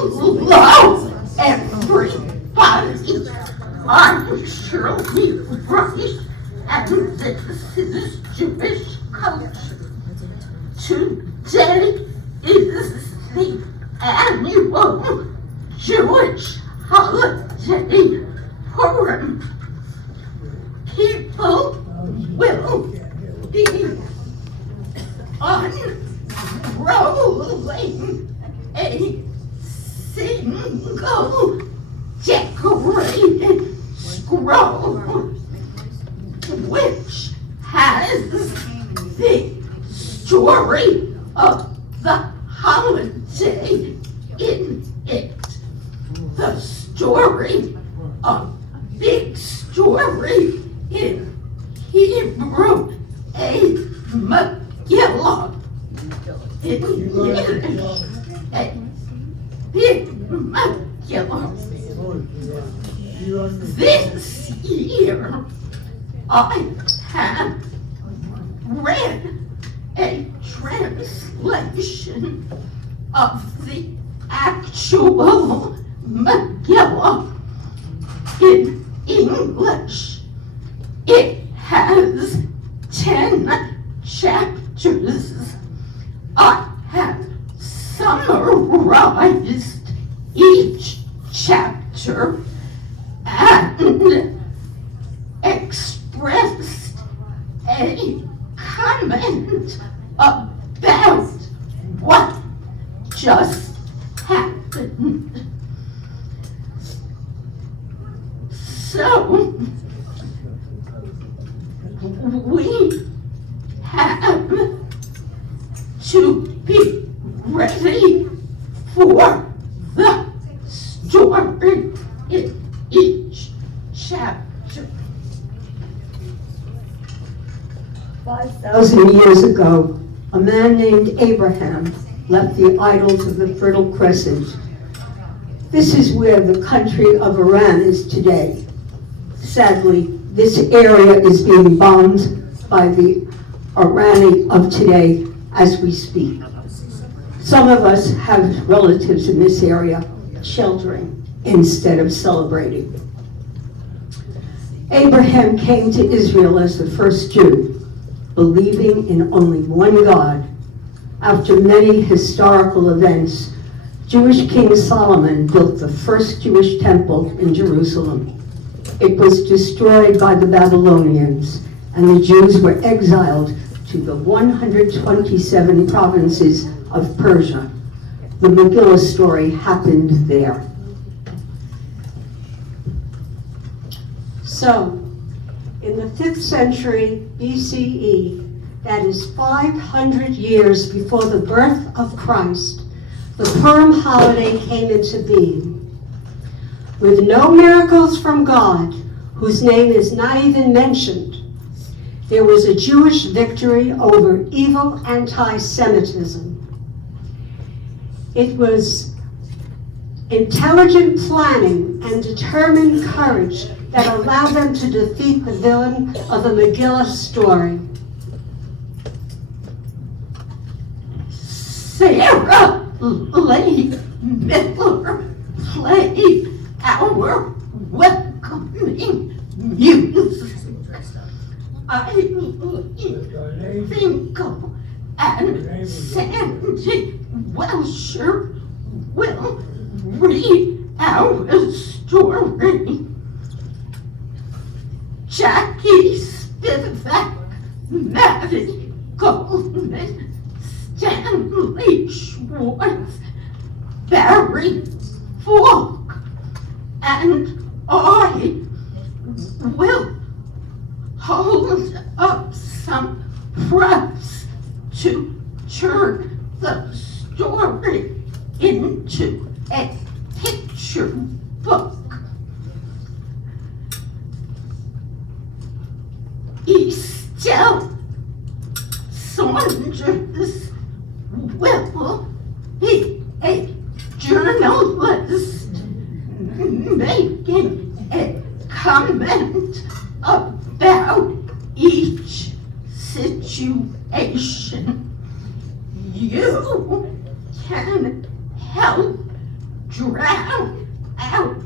Hello, everybody. I'm Shirley Rice, and this is Jewish Culture. Today is the annual Jewish holiday, Purim. People will be unrolling a single decorated scroll, which has the story of the holiday in it. The story, a big story in Hebrew, a Megillah. In Yiddish, a big Megillah. This year, I have read a translation of the actual Megillah in English. It has 10 chapters. I have summarized each chapter and expressed a comment about what just happened. So, we have to be ready for the story in each chapter. 5,000 years ago, a man named Abraham left the idols of the Fertile Crescent. This is where the country of Iran is today. Sadly, this area is being bombed by the Irani of today as we speak. Some of us have relatives in this area sheltering instead of celebrating. Abraham came to Israel as the first Jew, believing in only one God. After many historical events, Jewish King Solomon built the first Jewish temple in Jerusalem. It was destroyed by the Babylonians, and the Jews were exiled to the 127 provinces of Persia. The Megillah story happened there. So, in the 5th century BCE, that is 500 years before the birth of Christ, the Purim holiday came into being. With no miracles from God, whose name is not even mentioned, there was a Jewish victory over evil anti-Semitism. It was intelligent planning and determined courage that allowed them to defeat the villain of the Megillah story. Sarah Lee Miller played our welcoming music. Finkel and Sandy Welcher will read our story. Jackie Spivak, Maddie Goldman, Stanley Schwartz, Barry Falk, and I will hold up some props to turn the story into a picture book. Estelle Saunders will be a journalist making a comment about each situation. You can help drown out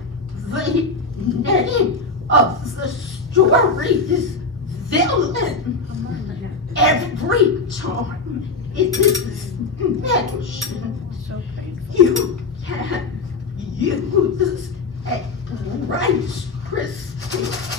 the name of the story's villain every time it is mentioned. So painful. You can use a Rice Krispie.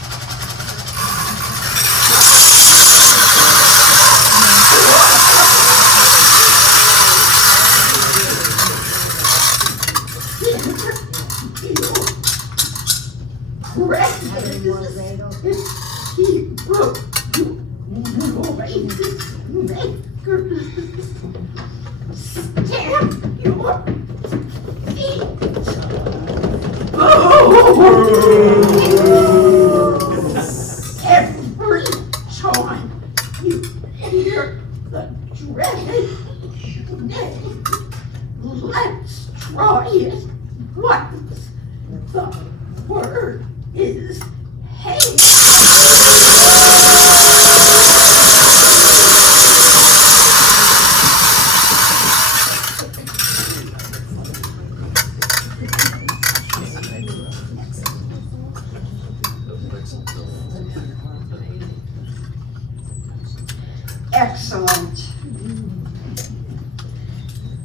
He wrote makers stamp your feet. Every time you hear the dreaded name, let's try it once. The word is hate. Excellent.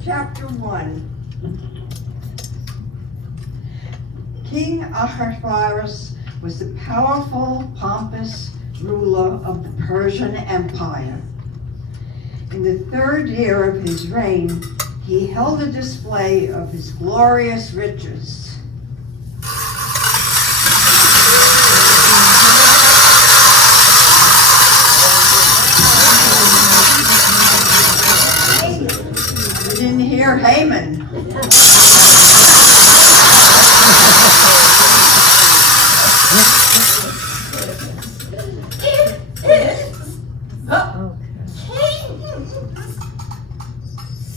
Chapter 1. King Ahasuerus was the powerful, pompous ruler of the Persian Empire. In the 3rd year of his reign, he held a display of his glorious riches. You didn't hear Haman.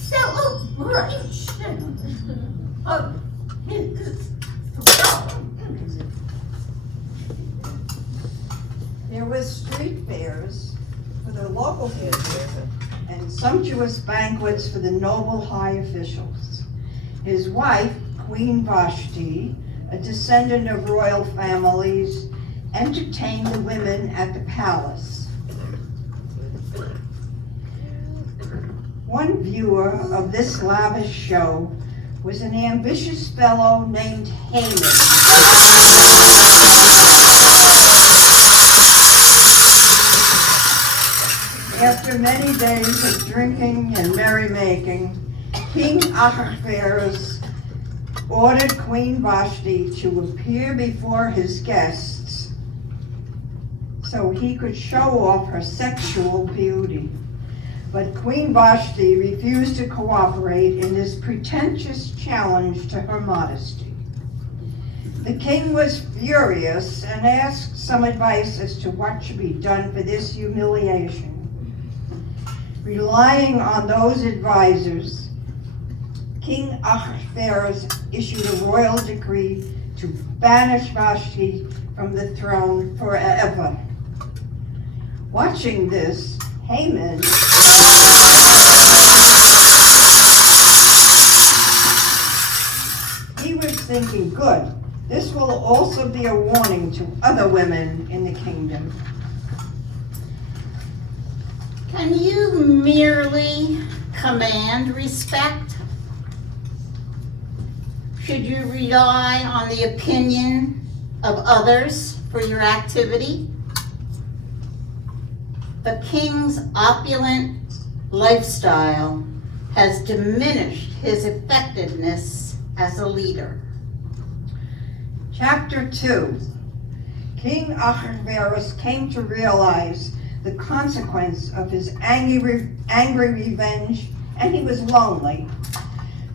Celebration of his throne. There were street fairs for the local people and sumptuous banquets for the noble high officials. His wife, Queen Vashti, a descendant of royal families, entertained the women at the palace. One viewer of this lavish show was an ambitious fellow named Haman. After many days of drinking and merrymaking, King Ahasuerus ordered Queen Vashti to appear before his guests so he could show off her sexual beauty. But Queen Vashti refused to cooperate in this pretentious challenge to her modesty. The king was furious and asked some advice as to what should be done for this humiliation. Relying on those advisors, King Ahasuerus issued a royal decree to banish Vashti from the throne forever. Watching this, Haman he was thinking, good, this will also be a warning to other women in the kingdom. Can you merely command respect? Should you rely on the opinion of others for your activity? The king's opulent lifestyle has diminished his effectiveness as a leader. Chapter 2. King Ahasuerus came to realize the consequence of his angry revenge, and he was lonely.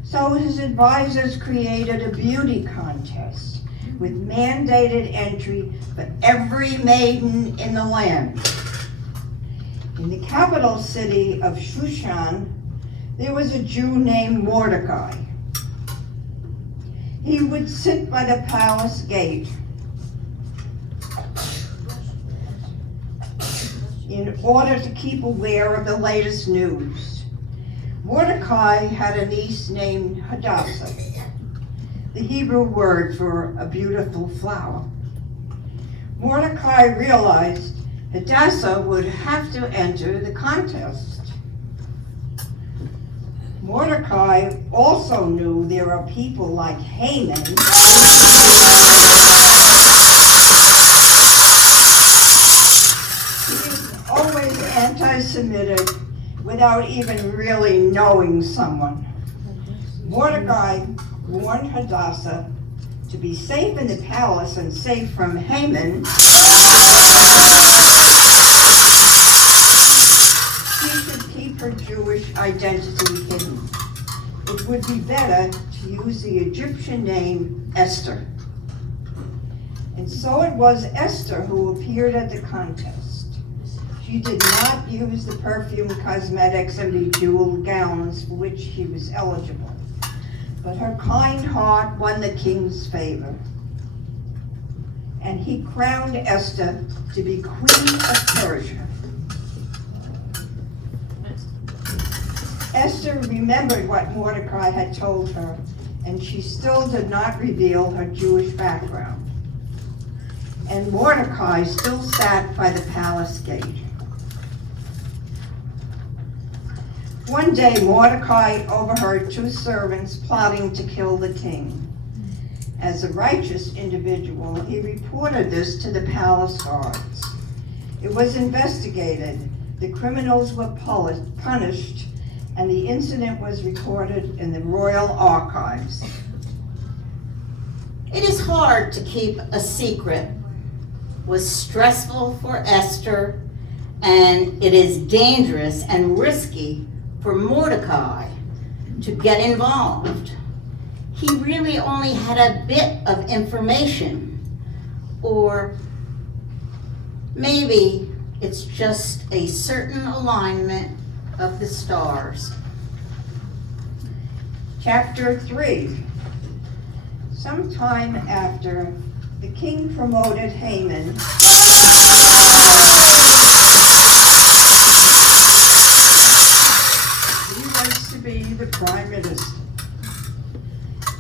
So his advisors created a beauty contest with mandated entry for every maiden in the land. In the capital city of Shushan, there was a Jew named Mordecai. He would sit by the palace gate in order to keep aware of the latest news. Mordecai had a niece named Hadassah. the Hebrew word for a beautiful flower. Mordecai realized Hadassah would have to enter the contest. Mordecai also knew there are people like Haman who is always anti-Semitic without even really knowing someone. Mordecai warned Hadassah to be safe in the palace and safe from Haman. She should keep her Jewish identity hidden. It would be better to use the Egyptian name Esther. And so it was Esther who appeared at the contest. She did not use the perfume, cosmetics, and bejeweled gowns for which she was eligible, but her kind heart won the king's favor. And he crowned Esther to be Queen of Persia. Esther remembered what Mordecai had told her, and she still did not reveal her Jewish background. And Mordecai still sat by the palace gate. One day, Mordecai overheard two servants plotting to kill the king. As a righteous individual, he reported this to the palace guards. It was investigated, the criminals were punished, and the incident was recorded in the royal archives. It is hard to keep a secret, was stressful for Esther, and it is dangerous and risky for Mordecai to get involved. He really only had a bit of information, or maybe it's just a certain alignment of the stars. Chapter 3. Sometime after the king promoted Haman to be the prime minister.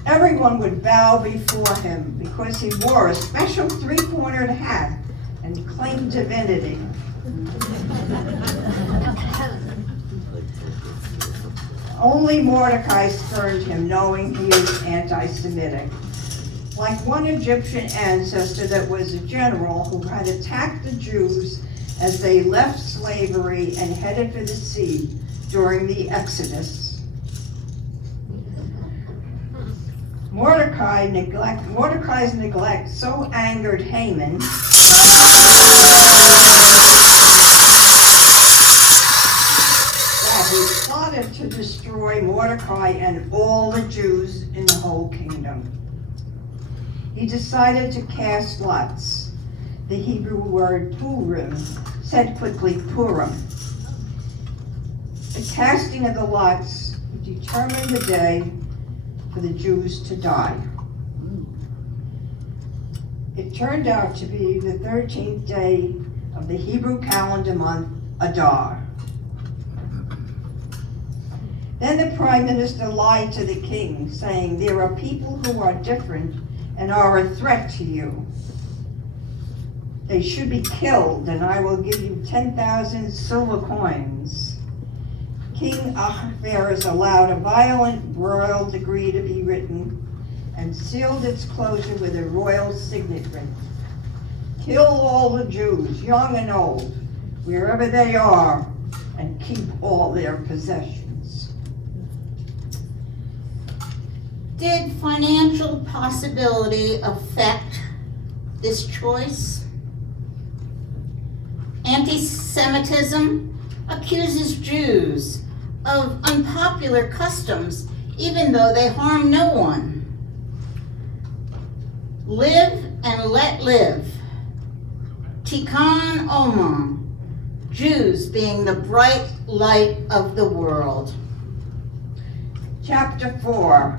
Everyone would bow before him because he wore a special three-cornered hat and claimed divinity. Only Mordecai spurned him, knowing he is anti-Semitic. Like one Egyptian ancestor that was a general who had attacked the Jews as they left slavery and headed for the sea during the Exodus. Mordecai's neglect so angered Haman that he plotted to destroy Mordecai and all the Jews in the whole kingdom. He decided to cast lots. The Hebrew word Purim, said quickly Purim. The casting of the lots determined the day for the Jews to die. It turned out to be the 13th day of the Hebrew calendar month, Adar. Then the prime minister lied to the king, saying, "There are people who are different and are a threat to you. They should be killed, and I will give you 10,000 silver coins." King Ahasuerus allowed a violent royal decree to be written and sealed its closure with a royal signature. Kill all the Jews, young and old, wherever they are, and keep all their possessions. Did financial possibility affect this choice? Anti-Semitism accuses Jews of unpopular customs, even though they harm no one. Live and let live. Tikkun Olam, Jews being the bright light of the world. Chapter 4.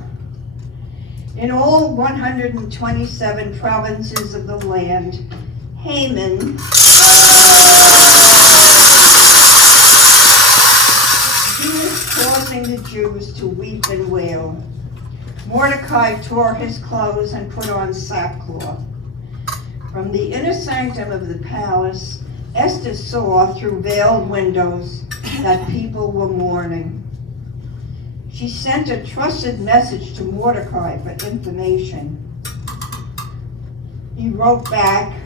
In all 127 provinces of the land, Haman he was causing the Jews to weep and wail. Mordecai tore his clothes and put on sackcloth. From the inner sanctum of the palace, Esther saw through veiled windows that people were mourning. She sent a trusted message to Mordecai for information. He wrote back.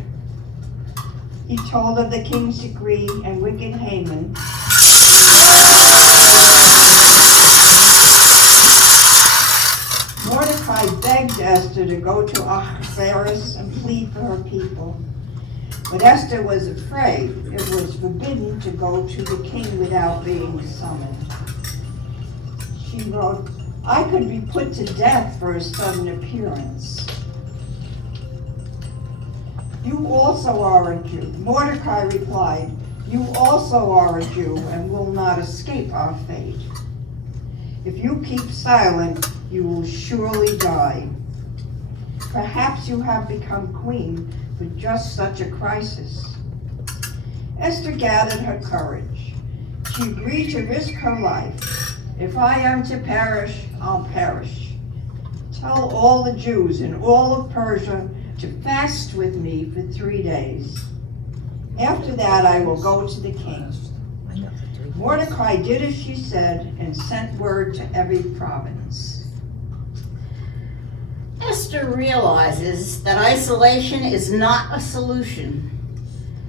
He told of the king's decree and wicked Haman. Mordecai begged Esther to go to Ahasuerus and plead for her people. But Esther was afraid it was forbidden to go to the king without being summoned. She wrote, I could be put to death for a sudden appearance. You also are a Jew. Mordecai replied, you also are a Jew and will not escape our fate. If you keep silent, you will surely die. Perhaps you have become queen for just such a crisis. Esther gathered her courage. She agreed to risk her life. If I am to perish, I'll perish. Tell all the Jews in all of Persia to fast with me for 3 days. After that, I will go to the king. Mordecai did as she said and sent word to every province. Esther realizes that isolation is not a solution.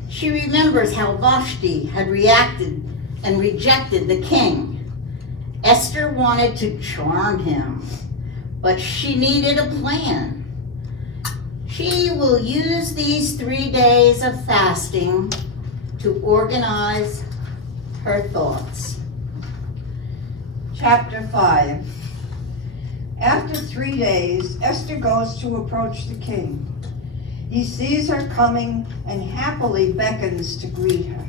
She remembers how Vashti had reacted and rejected the king. Esther wanted to charm him, but she needed a plan. She will use these 3 days of fasting to organize her thoughts. Chapter 5. After 3 days, Esther goes to approach the king. He sees her coming and happily beckons to greet her.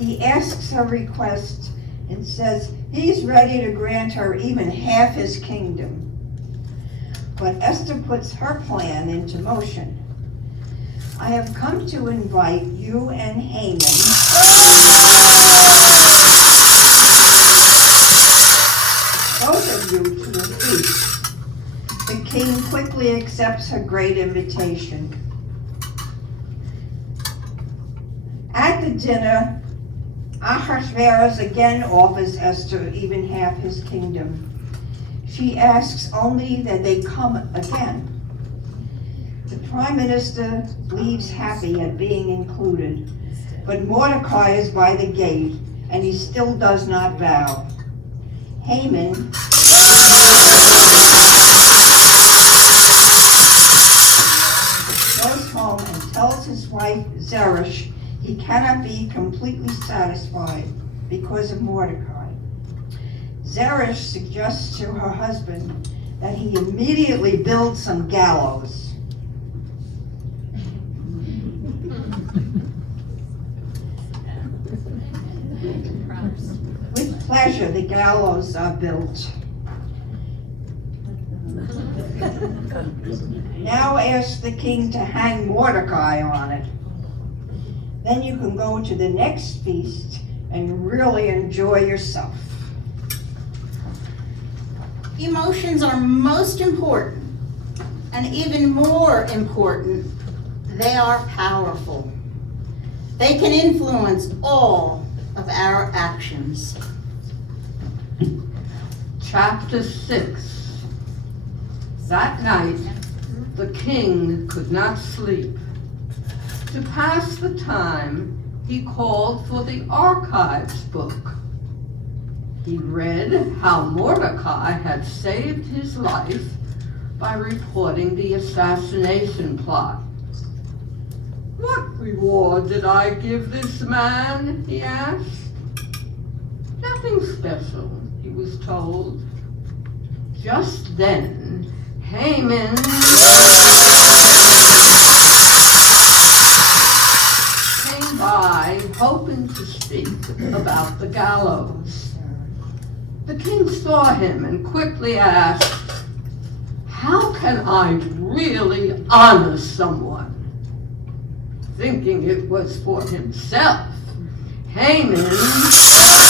He asks her request and says he's ready to grant her even half his kingdom. But Esther puts her plan into motion. I have come to invite you and Haman, both of you, to a feast. The king quickly accepts her great invitation. At the dinner, Ahasuerus again offers Esther even half his kingdom. She asks only that they come again. The prime minister leaves happy at being included, but Mordecai is by the gate, and he still does not bow. Haman goes home and tells his wife Zeresh he cannot be completely satisfied because of Mordecai. Zeresh suggests to her husband that he immediately build some gallows. With pleasure, the gallows are built. Now ask the king to hang Mordecai on it. Then you can go to the next feast and really enjoy yourself. Emotions are most important, and even more important, they are powerful. They can influence all of our actions. Chapter 6. That night, the king could not sleep. To pass the time, he called for the archives book. He read how Mordecai had saved his life by reporting the assassination plot. What reward did I give this man? He asked. Nothing special, he was told. Just then, Haman came by, hoping to speak about the gallows. The king saw him and quickly asked, how can I really honor someone? Thinking it was for himself, Haman said,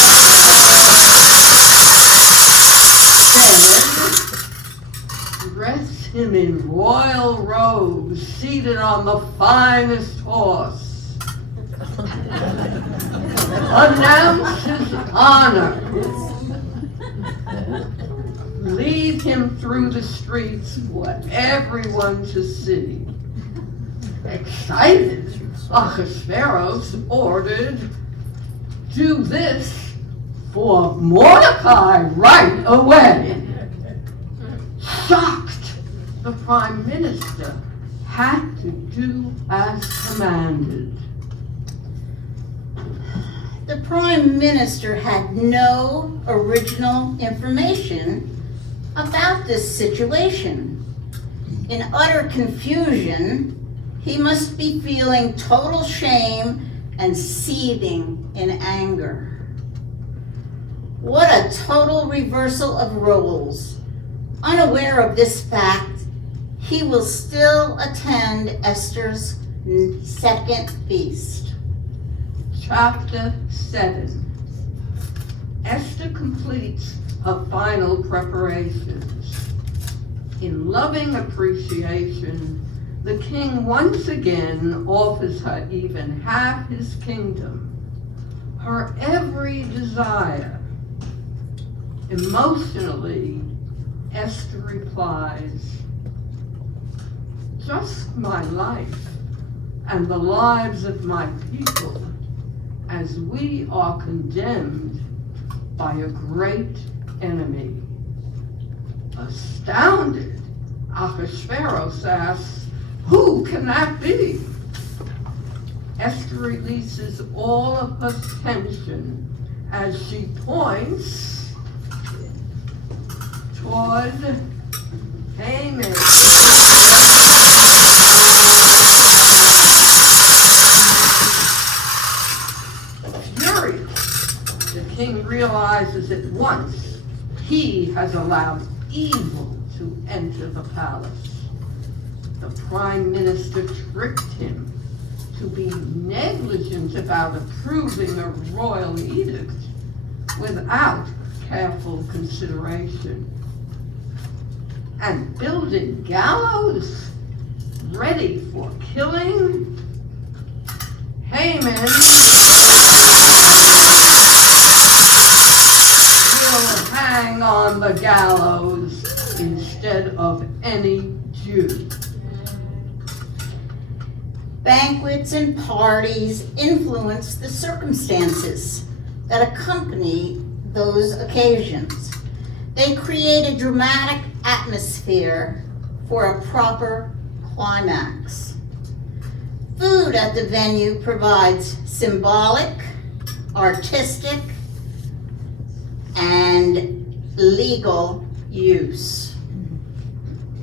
him in royal robes, seated on the finest horse. Announce his honor. Lead him through the streets for everyone to see. Excited, Ahasuerus ordered, "Do this for Mordecai right away." Shocked, the prime minister had to do as commanded. The prime minister had no original information about this situation. In utter confusion, he must be feeling total shame and seething in anger. What a total reversal of roles. Unaware of this fact, he will still attend Esther's second feast. Chapter 7. Esther completes her final preparations. In loving appreciation, the king once again offers her even half his kingdom, her every desire. Emotionally, Esther replies, "Just my life and the lives of my people, as we are condemned by a great enemy." Astounded, Ahasuerus asks, "Who can that be?" Esther releases all of her tension as she points toward Haman. Furious, the king realizes at once he has allowed evil to enter the palace. The prime minister tricked him to be negligent about approving a royal edict without careful consideration. And building gallows ready for killing, Haman will hang on the gallows instead of any Jew. Banquets and parties influence the circumstances that accompany those occasions. They create a dramatic atmosphere for a proper climax. Food at the venue provides symbolic, artistic, and legal use.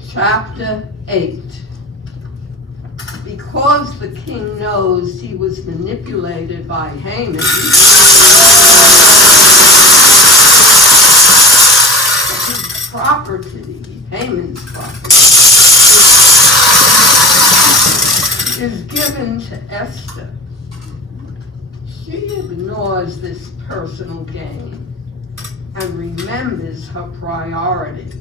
Chapter 8. Because the king knows he was manipulated by Haman, his property, Haman's property, is given to Esther. She ignores this personal gain and remembers her priority.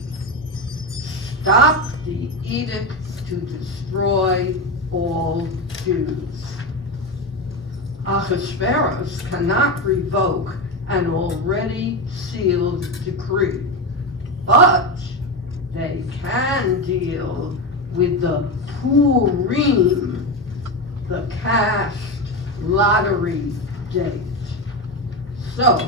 Stop the edict to destroy all Jews. Ahasuerus cannot revoke an already sealed decree, but they can deal with the Purim, the cast lottery date. So,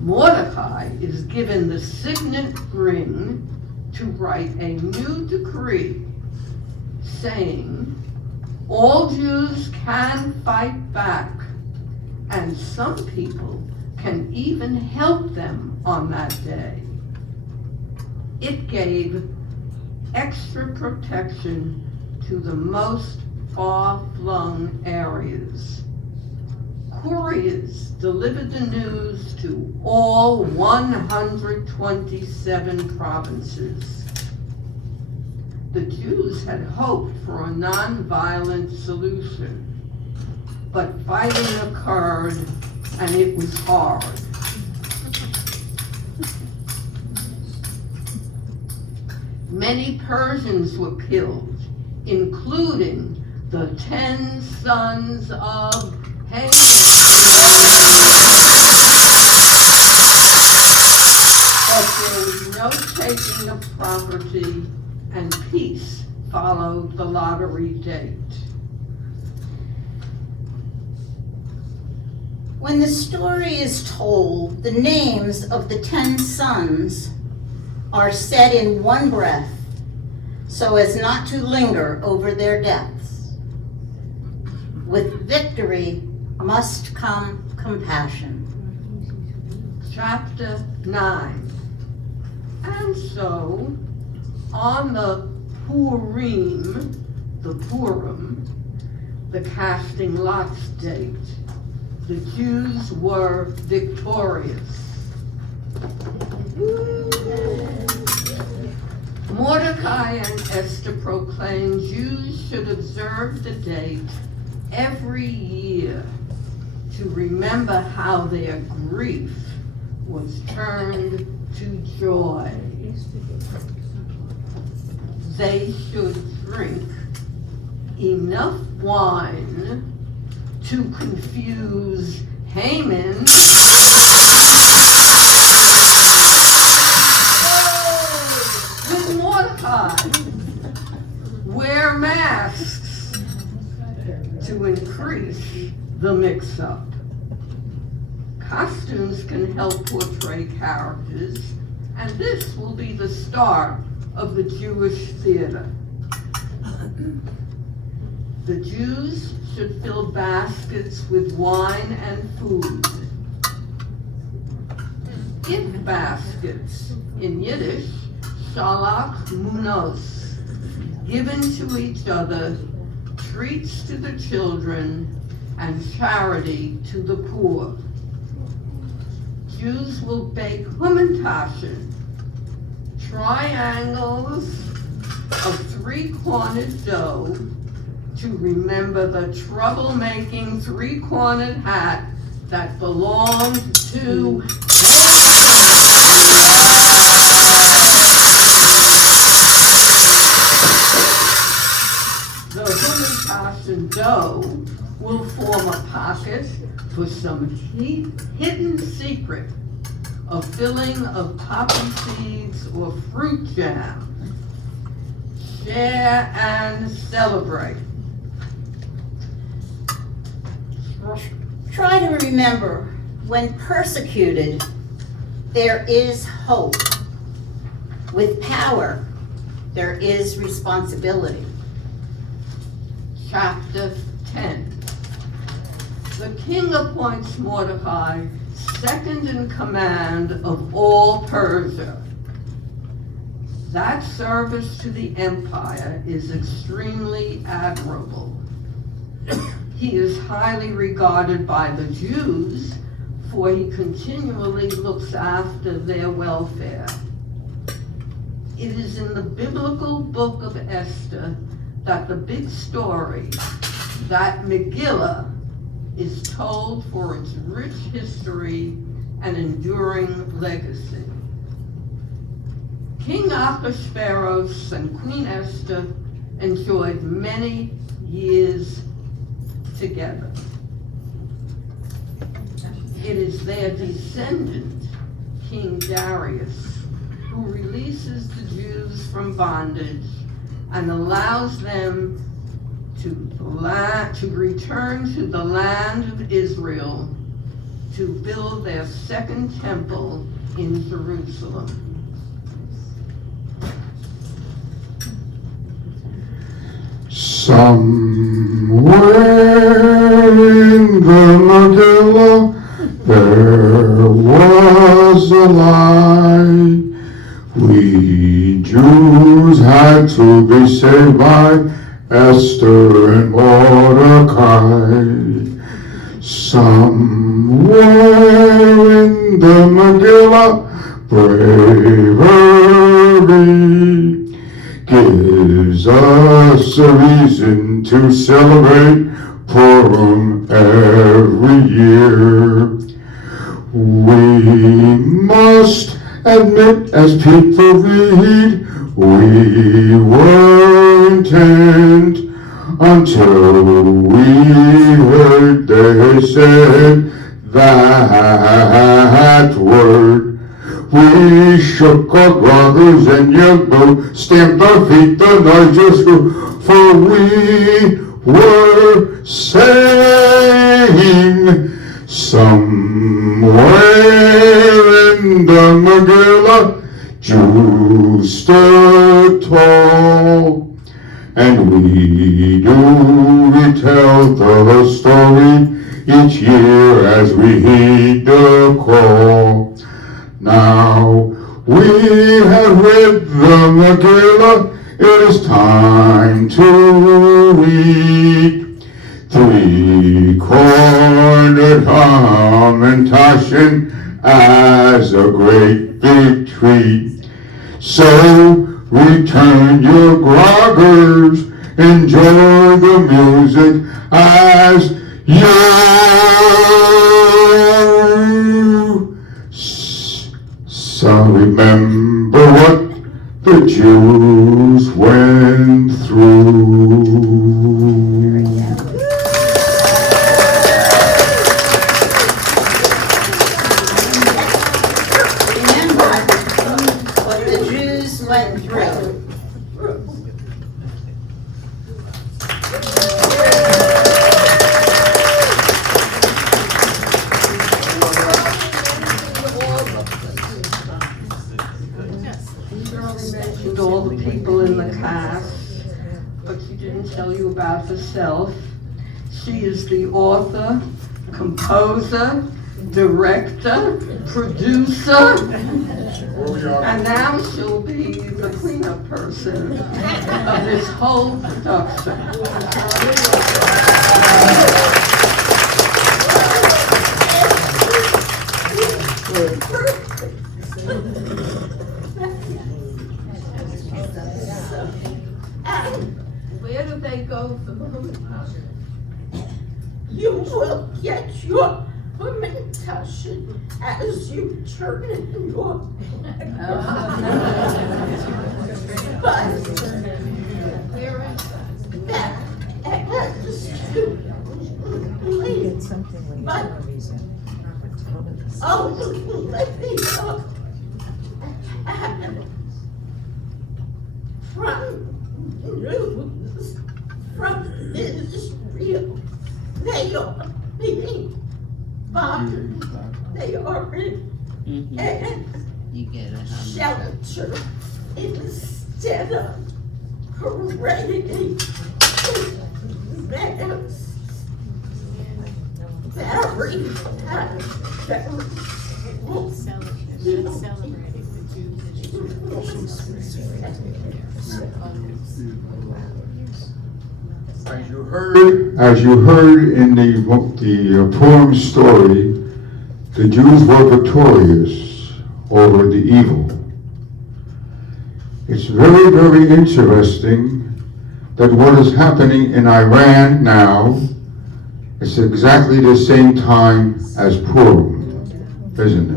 Mordecai is given the signet ring to write a new decree saying all Jews can fight back, and some people can even help them on that day. It gave extra protection to the most far-flung areas. Couriers delivered the news to all 127 provinces. The Jews had hoped for a non-violent solution, but fighting occurred and it was hard. Many Persians were killed, including the 10 sons of Haman. But there was no taking of property, and peace followed the lottery date. When the story is told, the names of the 10 sons are said in one breath, so as not to linger over their deaths. With victory must come compassion. Chapter 9. And so, on the Purim, the casting lots date, the Jews were victorious. Mordecai and Esther proclaimed Jews should observe the date every year to remember how their grief was turned to joy. They should drink enough wine to confuse Haman with Mordecai. Wear masks to increase the mix-up. Costumes can help portray characters, and this will be the start of the Jewish theater. The Jews should fill baskets with wine and food. Gift baskets, in Yiddish, shalach munos, given to each other, treats to the children, and charity to the poor. Jews will bake Hummentashen, triangles of 3-cornered dough, to remember the troublemaking 3-cornered hat that belonged to the Hummentashen dough will form a pocket for some hidden secret, a filling of poppy seeds or fruit jam. Share and celebrate. Try to remember, when persecuted, there is hope. With power, there is responsibility. Chapter 10. The king appoints Mordecai second in command of all Persia. That service to the empire is extremely admirable. He is highly regarded by the Jews, for he continually looks after their welfare. It is in the biblical book of Esther that the big story, that Megillah, is told for its rich history and enduring legacy. King Ahasuerus and Queen Esther enjoyed many years together. It is their descendant, King Darius, who releases the Jews from bondage and allows them to return to the land of Israel to build their second temple in Jerusalem. Somewhere in the Megillah there was a lie. We Jews had to be saved by Esther and Mordecai. Somewhere in the Megillah, bravery gives us a reason to celebrate Purim every year. We must admit, as people read, We were intent until we heard they said that word. We shook our brothers and yelled, stamped our feet, the noise just grew, for we were saying, somewhere in the Megillah, Jews stood tall, and we do retell the story each year as we heed the call. Now we have read the Megillah, it is time to read. Three-cornered hamantashen as a great big treat. So return your groggers, enjoy the music as you so remember what the Jews went through. Remember what the Jews went through. Mentioned all the people in the cast, but she didn't tell you about herself. She is the author, composer, director, producer, and now she'll be the cleanup person of this whole production. Where do they go for the You will get your fermentation as you turn in your but that has to Get something when you have a reason. oh, let me go. From news from Israel, they are being bombed. They are in a shelter instead of parading mass. Very bad. As you heard in the Purim story, the Jews were victorious over the evil. It's very, very interesting that what is happening in Iran now is exactly the same time as Purim, isn't it?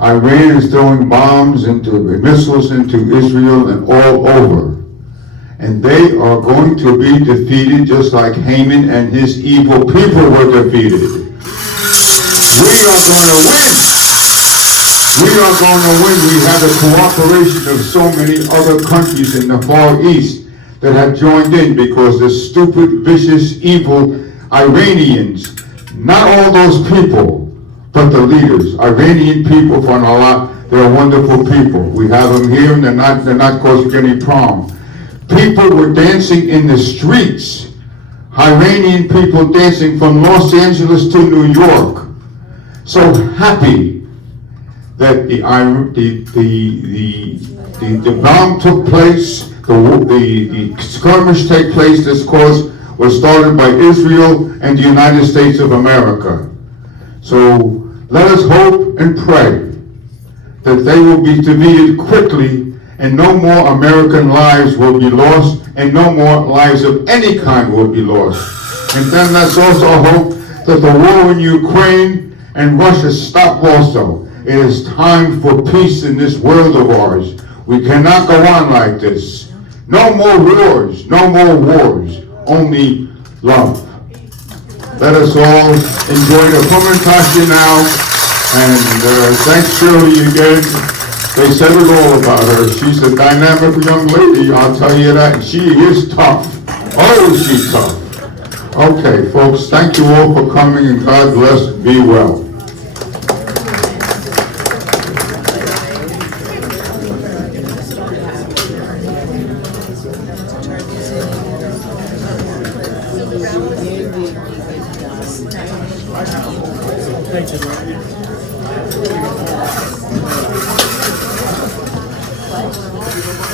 Iran is throwing missiles into Israel and all over. And they are going to be defeated just like Haman and his evil people were defeated. We are going to win. We are going to win. We have the cooperation of so many other countries in the Far East that have joined in because the stupid, vicious, evil Iranians, not all those people, but the leaders, Iranian people from Allah, they're wonderful people. We have them here and they're not causing any problem. People were dancing in the streets. Iranian people dancing from Los Angeles to New York. So happy that the bomb took place, the skirmish took place. This cause was started by Israel and the United States of America. So let us hope and pray that they will be defeated quickly and no more American lives will be lost, and no more lives of any kind will be lost. And then let's also hope that the war in Ukraine and Russia stop also. It is time for peace in this world of ours. We cannot go on like this. No more wars, no more wars, only love. Let us all enjoy the Purim Tasha now, and thanks Shirley again. They said it all about her. She's a dynamic young lady, I'll tell you that, and she is tough. Oh, is she tough. Okay, folks, thank you all for coming, and God bless, be well.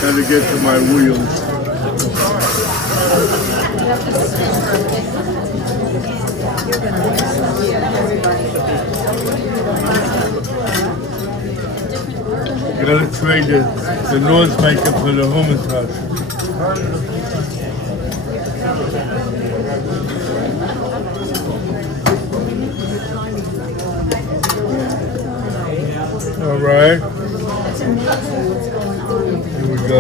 Had to get to my wheels. Gotta trade the noise maker for the Hermitage. All right. Here we go.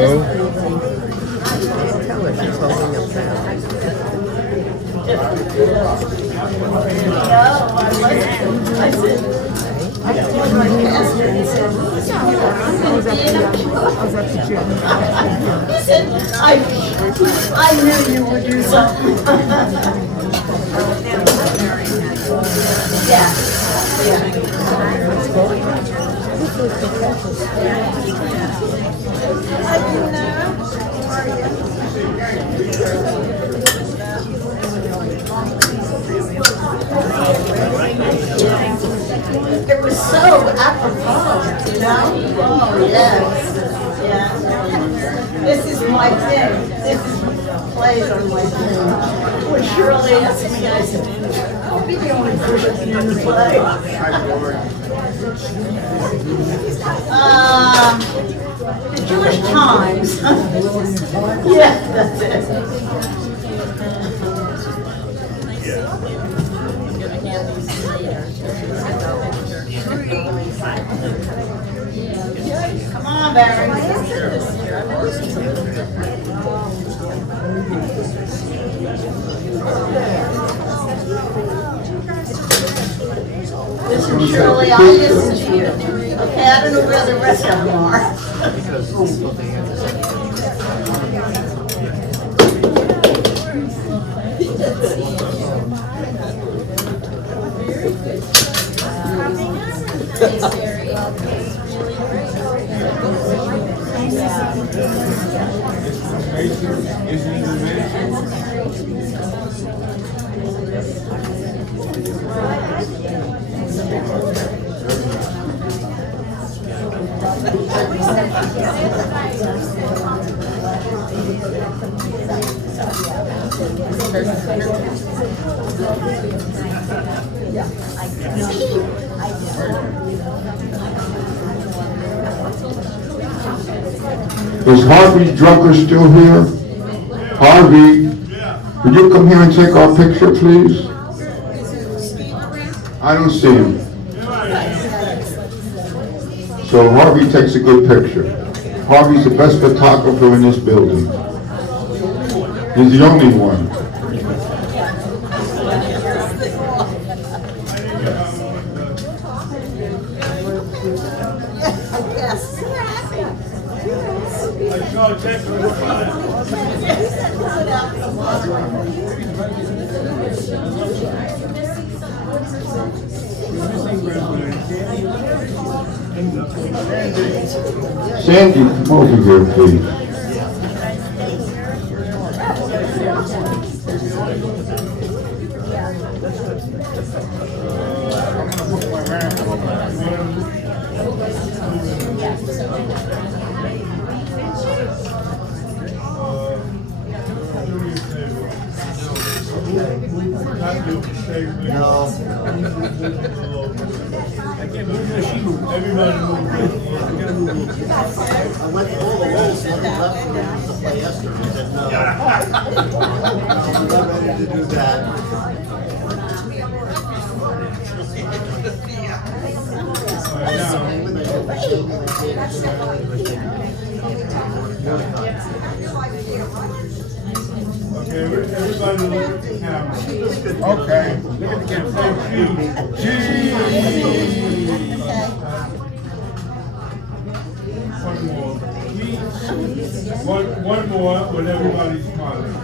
He said, I knew you would do something. Yeah. It was so apropos, you know? Oh, yes. Yeah. This is my thing. This is plays on my thing. When Shirley asked me, I said, I'll be the only person in the play. The Jewish Times. Yeah, that's it. Come on, Barry. Listen, Shirley, I listen to you. Okay, I don't know where the rest of them are. Is Harvey Drucker still here? Harvey, would you come here and take our picture, please? I don't see him. So Harvey takes a good picture. Harvey's the best photographer in this building. He's the only one. Sandy, come over here, please. Okay, everybody look at the camera. Okay, look at the camera. One more. One more when everybody's smiling.